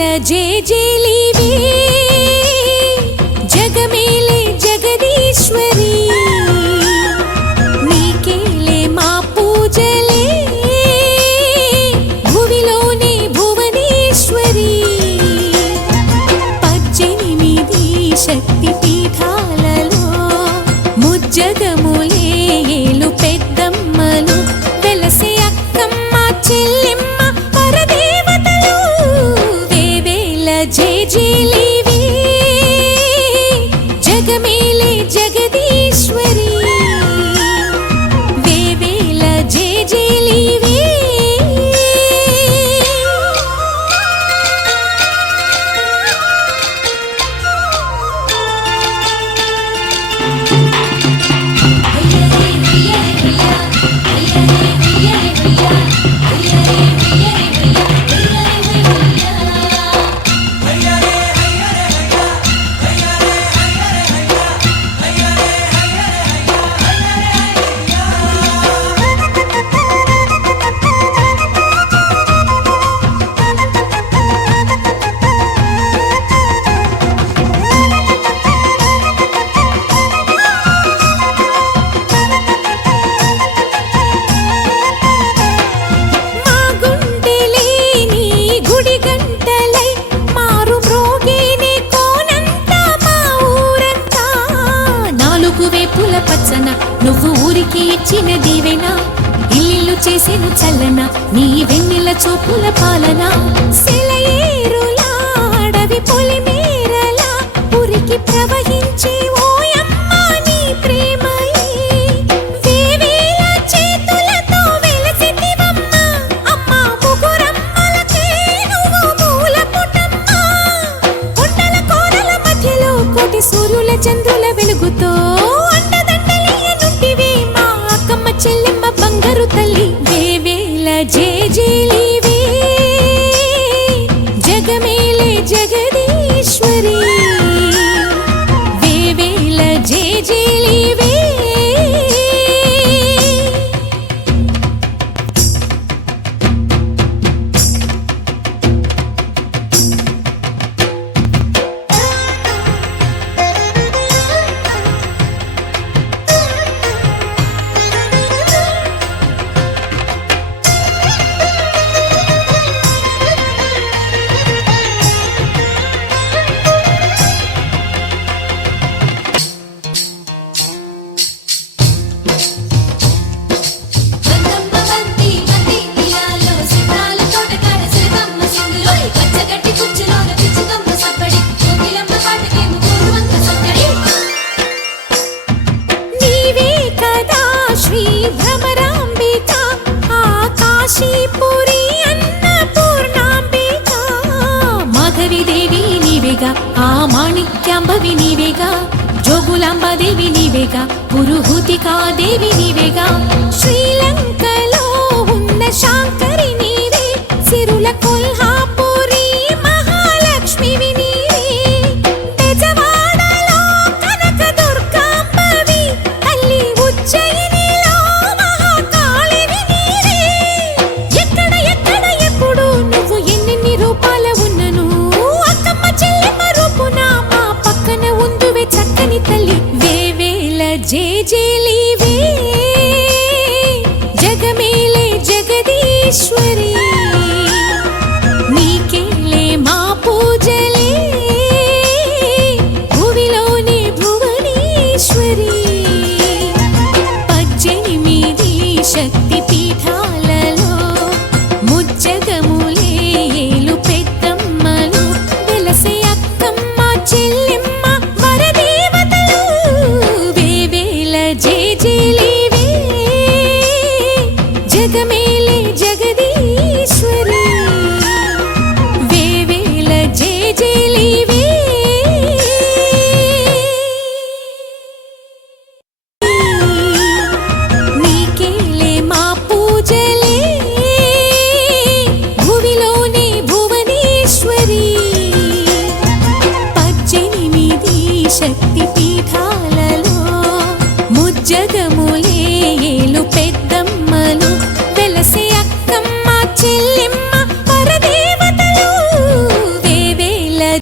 వేవేల జేజేలివే జగమేలే జగదీశ్వరి నీకేలే మా పూజలే భువిలోనే భువనేశ్వరి 18 శక్తి పీఠాలలో ముజ్జగములే ఏలు పెద్దమ్మలు వెలసే అక్కమ్మ చెల్లెమ్మ పరదేవతలు వేవేల జేజేలివే జగమేలే జగదీశ్వరి వేవేల జేజేలివే నువ్వు ఊరికి ఇచ్చిన దీవెనా ఇల్లు చేసేను చల్లన నీ వెన్నెల చూపుల పాలన సెలయేరులా అడవి పొలిమేరలా ఉరికి ప్రవహించే ఓయమ్మ నీ ప్రేమయే వేవేల చేతులతో వెలసితివమ్మ అమ్మ ముగురమ్మలకే నువ్వు మూలపుటమ్మ కొండల కోరల మధ్యలో కోటి సూర్యుల చంద్రుల వెలుగుతో చెల్లెమ్మ బంగారు తల్లి వేవేల జేజేలివే జగమేలే జగదీశ్వరి వేవేల జేజేలివే ఆ మాణిక్యాంబవి నీవేగా జోగులాంబాదేవి నీవేగా పురుహూతికా దేవి నీవేగా శ్రీలంకలో ఉన్న శాంకరి నీవే సిరుల కొల్హాపురి మహాలక్ష్మివి నీవే బెజవాడలో కనక దుర్గాంబవి తల్లి ఉజ్జయినిలో మహాకాళివి నీవే ఎక్కడ ఎక్కడ ఎప్పుడు నువ్వు ఎన్నెన్ని రూపాల ఉన్నను చక్కని తల్లి వేవేల జేజేలివే జగమేలే జగదీశ్వరి